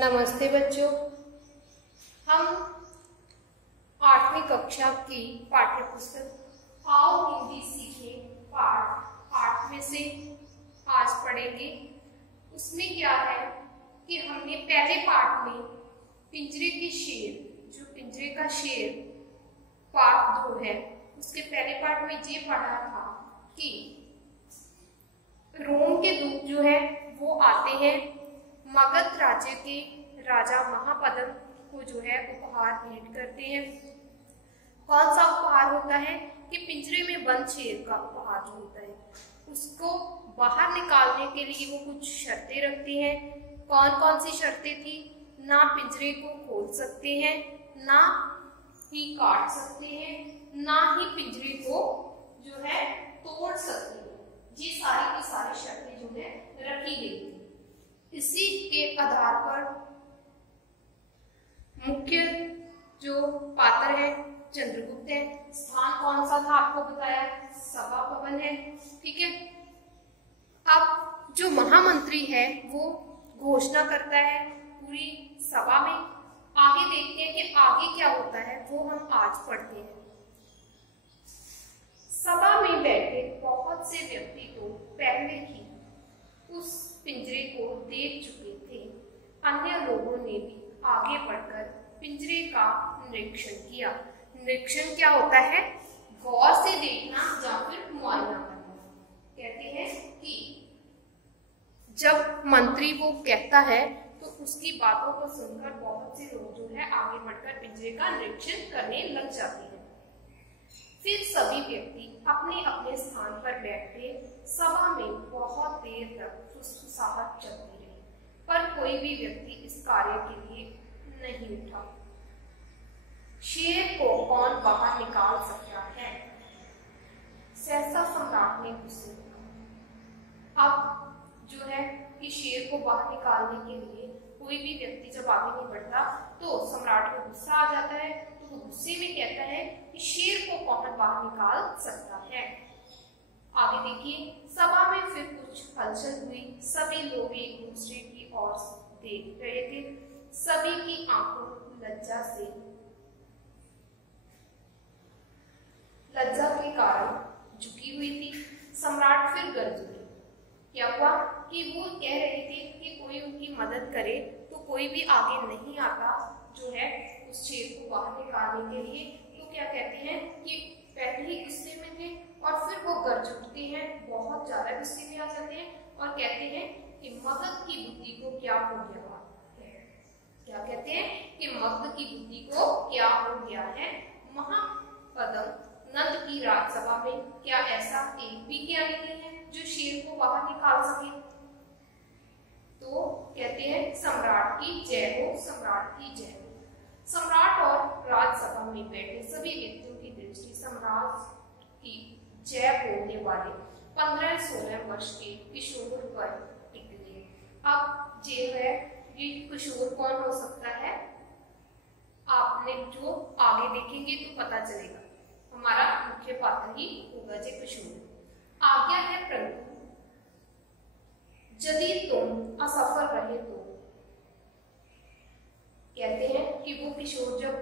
नमस्ते बच्चों। हम 8वीं कक्षा की पाठ्य पुस्तक आओ हिंदी सीखे पाठ 8 में से आज पढ़ेंगे। उसमें क्या है कि हमने पहले पाठ में पिंजरे के शेर, जो पिंजरे का शेर पाठ 2 है, उसके पहले पाठ में ये पढ़ा था कि रोम के दूत जो है वो आते हैं, मगध राज्य के राजा महापद्म को जो है उपहार भेंट करते हैं। कौन सा उपहार होता है कि पिंजरे में बंद शेर का उपहार जो होता है, उसको बाहर निकालने के लिए वो कुछ शर्तें रखते हैं। कौन कौन सी शर्तें थी? ना पिंजरे को खोल सकते हैं, ना ही काट सकते हैं, ना ही पिंजरे को जो है तोड़ सकते हैं। ये सारी की सारी शर्तें जो है रखी गई थी। इसी के आधार पर मुख्य जो पात्र है चंद्रगुप्त है। स्थान कौन सा था आपको बताया, सभा भवन है, ठीक है। अब जो महामंत्री है वो घोषणा करता है पूरी सभा में। आगे देखते हैं कि आगे क्या होता है, वो हम आज पढ़ते हैं। सभा में बैठे बहुत से व्यक्ति तो पहले ही उस पिंजरे को देख चुके थे। अन्य लोगों ने भी आगे बढ़कर पिंजरे का निरीक्षण किया। निरीक्षण क्या होता है? गौर से देखना या फिर मुआयना करना। कहते हैं कि जब मंत्री वो कहता है तो उसकी बातों को सुनकर बहुत से लोग जो है आगे बढ़कर पिंजरे का निरीक्षण करने लग जाते हैं। फिर सभी व्यक्ति अपने अपने स्थान पर बैठे सभा में बहुत देर तक फुसफुसाहट चलती रही, पर कोई भी व्यक्ति इस कार्य के लिए नहीं उठा। शेर को कौन बाहर निकाल सकता है? सहसा सम्राट ने गुस्से में कहा। अब जो है कि शेर को बाहर निकालने के लिए कोई भी व्यक्ति जब आगे नहीं बढ़ता तो सम्राट को गुस्सा आ जाता है। तो वो गुस्से में कहता है कि शेर को कौन बाहर निकाल सकता है। आगे देखिए, सभा में फिर कुछ हलचल हुई। सभी लोग एक दूसरे की ओर देख रहे थे। सभी की आंखों लज्जा के कारण झुकी हुई थी। सम्राट फिर गरज उठे। क्या हुआ कि वो कह रहे थे कि कोई उनकी मदद करे, तो कोई भी आगे नहीं आता जो है उस शेर को बाहर निकालने के लिए। तो क्या कहते हैं कि पहले ही गुस्से में थे और फिर वो गरज उठते हैं, बहुत ज्यादा गुस्से में आ जाते हैं और कहते हैं कि मगध की बुद्धि को क्या हो गया। क्या कहते हैं कि मगध की बुद्धि को क्या हो गया है। महापद्म नंद की राजसभा में क्या ऐसा एक भी ज्ञानी नहीं है जो शेर को बाहर निकाल सके? तो कहते हैं सम्राट की जय हो, सम्राट की जय हो। सम्राट और राजसभा में बैठे सभी व्यक्तियों की दृष्टि सम्राट की जय होने वाले 15-16 वर्ष के किशोर पर टिक गई। अब जो है ये किशोर कौन हो सकता है, आपने जो आगे देखेंगे तो पता चलेगा। हमारा मुख्य पात्र ही होगा जे किशोर। आज्ञा है परंतु यदि तुम असफल रहे तो। कहते हैं कि वो किशोर जब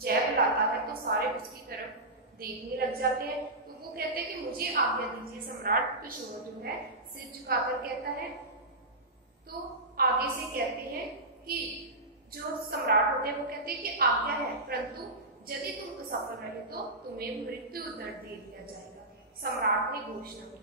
जय बुलाता है तो सारे उसकी तरफ देखने लग जाते हैं। तो वो कहते हैं कि मुझे आज्ञा दीजिए। सम्राट किशोर जो है सिर झुकाकर कहता है। तो आगे से कहते हैं कि जो सम्राट होते हैं वो कहते हैं कि आज्ञा है परंतु यदि तुम असफल रहे तो तुम्हें मृत्यु दंड दे दिया जाएगा। सम्राट ने घोषणा की।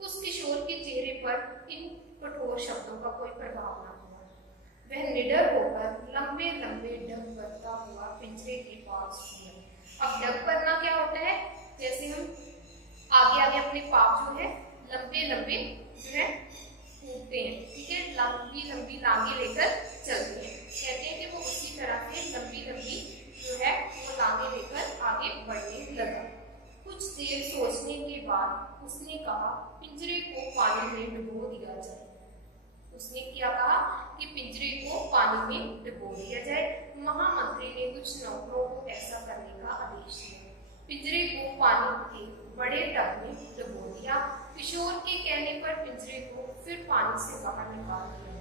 उस किशोर के चेहरे पर इन कठोर शब्दों का कोई प्रभाव न हुआ। वह निडर होकर लंबे लंबे डग भरता हुआ पिंजरे के पास गया। अब डग भरना क्या होता है? जैसे हम आगे आगे अपने पाप जो है लंबे लंबे जो है कूदते हैं, ठीक है, लंबी लंबी लांगे लेकर चलते हैं। कहते हैं कि वो उसी तरह से लंबी लंबी जो है वो लांगे लेकर आगे बढ़ने लगा। कुछ देर सोचने के बाद उसने कहा पिंजरे को पानी में डुबो दिया जाए। उसने क्या कहा कि पिंजरे को पानी में डुबो दिया जाए। महामंत्री ने कुछ नौकरों को ऐसा करने का आदेश दिया। पिंजरे को पानी के बड़े टब में डुबो दिया। किशोर के कहने पर पिंजरे को फिर पानी से बाहर निकाल दिया।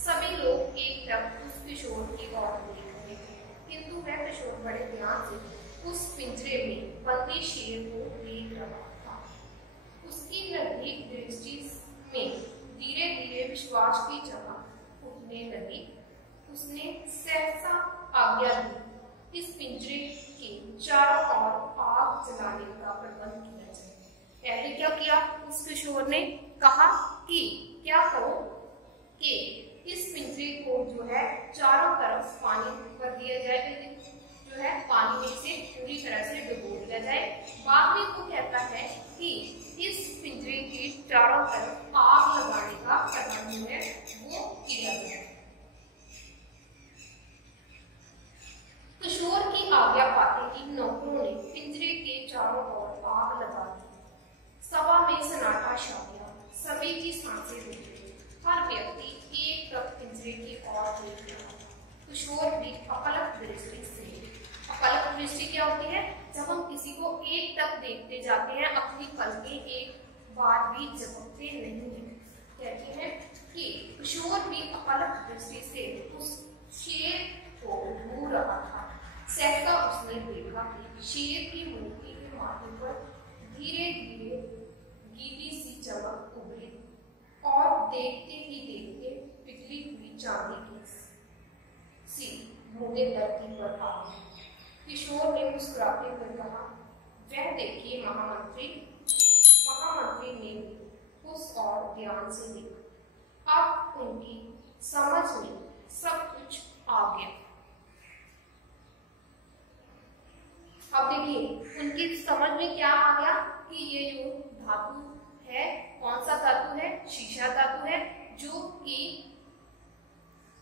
सभी लोग एक टक उस किशोर की ओर देख रहे थे, किंतु वह किशोर बड़े ध्यान से उस पिंजरे में बंदी शेर को देख रहा था। उसकी निर्भीक दृष्टि में धीरे धीरे विश्वास की चमक उठने लगी। उसने सहसा आज्ञा दी, इस पिंजरे के चारों ओर आग जलाने का प्रबंध किया जाए। पहले क्या किया उस किशोर ने, कहा कि क्या करो कि इस पिंजरे को जो है चारों तरफ पानी भर दिया जाए, जो है पानी में से पूरी तरह से डुबो दिया जाए। बाद में वो कहता है कि इस पिंजरे के चारों तरफ आग लगाने का प्रबंध है वो किया जाए। किशोर की आज्ञा पाते ही नौकरों ने पिंजरे के चारों ओर आग लगा दी। सभा में सन्नाटा छा गया, सभी की सांसें रुक गई, हर व्यक्ति एक टक पिंजरे की ओर देख रहा। किशोर भी अपलक दृष्टि से, अपलक दृष्टि क्या होती है? जब हम किसी को एक टक देखते जाते हैं, अपनी पलकें एक बार भी झपकते नहीं हैं। कहते हैं कि किशोर भी अपलक दृष्टि से उस शेर को ढूंढ रहा था। सहसा उसने देखा कि शेर की मूर्ति के माथे पर धीरे धीरे गीली सी चमक उभरी और देखते ही देखते पिघली हुई चांदी की सी बूंदे धरती पर आ गई। किशोर ने मुस्कुराते हुए कहा, वह देखिए महामंत्री। महामंत्री ने उस और ध्यान से देखा। अब उनकी समझ में सब कुछ आ गया। अब देखिए उनकी समझ में क्या आ गया कि ये जो धातु है, कौन सा धातु है? शीशा धातु है, जो कि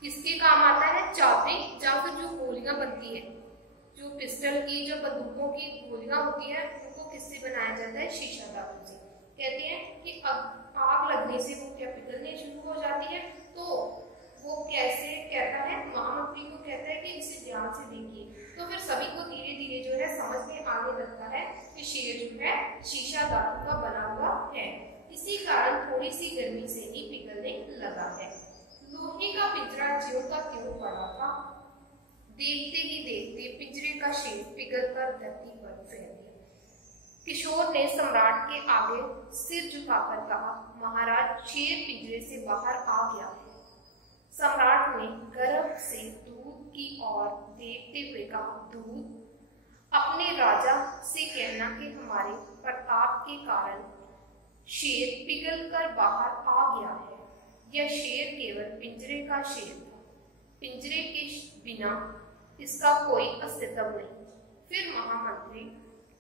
किसके काम आता है? चाबी या फिर जो गोलियां बनती है, जो पिस्टल की, जो बंदूकों की गोलियां होती है, उनको किससे बनाया जाता है? शीशा धातु से। कहते हैं कि आग लगने से वो क्या पिघलने शुरू हो जाती है। तो वो कैसे कहता है? महामंत्री को कहता है कि इसे ध्यान से देखिए। तो फिर सभी को धीरे धीरे जो है समझ में आने लगता है कि शेर जो है शीशा धातु का बना हुआ है, इसी कारण थोड़ी सी गर्मी से ही पिघलने लगा है। लोहे का पिंजरा ज्यों का त्यों पड़ा था। देखते ही देखते पिंजरे का शेर पिघलकर धरती पर फैल गया। किशोर ने सम्राट के आगे सिर झुकाकर कहा, महाराज, शेर पिंजरे से बाहर आ गया है। सम्राट ने गर्व से दूध की ओर देखते हुए कहा, दूध? अपने राजा से कहना कि हमारे प्रताप के कारण शेर पिघलकर बाहर आ गया है। यह शेर केवल पिंजरे का शेर था, पिंजरे के बिना इसका कोई अस्तित्व नहीं। फिर महामंत्री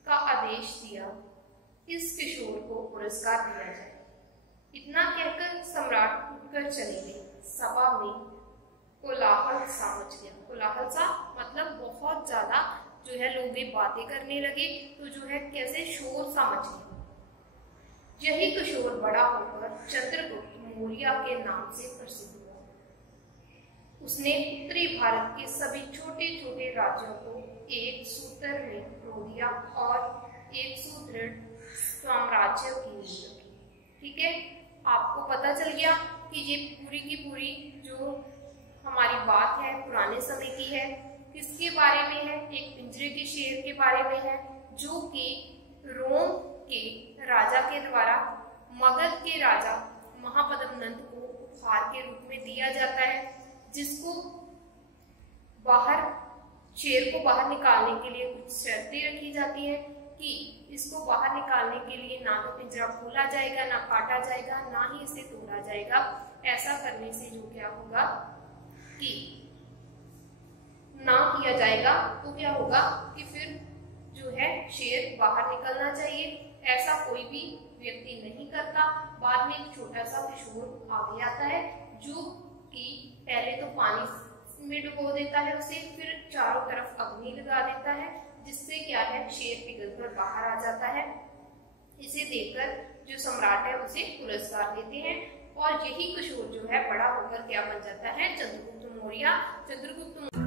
का आदेश दिया, इस किशोर को पुरस्कार दिया जाए। इतना कहकर सम्राट उठकर चले गए। सभा में कोलाहल सा मच गया। कोलाहल सा मतलब बहुत ज्यादा जो है लोग बातें करने लगे, तो जो है कैसे शोर सा मच गया। यही किशोर बड़ा होकर चंद्रगुप्त मौर्य के नाम से प्रसिद्ध हुआ। उसने उत्तरी भारत के सभी छोटे छोटे राज्यों को एक सूत्र में पिरो दिया और एक सुदृढ़ साम्राज्य की नींव रखी। ठीक है, आपको पता चल गया कि ये पूरी की पूरी जो हमारी बात है पुराने समय की है। किसके बारे में है? एक पिंजरे के शेर के बारे में है, जो कि रोम के राजा के द्वारा मगध के राजा महापद्मनंद को उपहार के रूप में दिया जाता है, जिसको बाहर शेर को बाहर निकालने के लिए कुछ शर्तें रखी जाती है कि इसको बाहर निकालने के लिए ना तो पिंजरा खोला जाएगा, ना काटा जाएगा, ना ही इसे तोड़ा जाएगा। ऐसा करने से जो क्या होगा कि ना किया जाएगा तो क्या होगा कि फिर जो है शेर बाहर निकलना चाहिए। ऐसा कोई भी व्यक्ति नहीं करता। बाद में एक छोटा सा किशोर आगे आता है, जो कि पहले तो पानी में डुबो देता है उसे, फिर चारों तरफ अग्नि लगा देता है, जिससे क्या है शेर पिघलकर बाहर आ जाता है। इसे देखकर जो सम्राट है उसे पुरस्कार देते हैं और यही किशोर जो है बड़ा होकर क्या बन जाता है? चंद्रगुप्त मौर्य।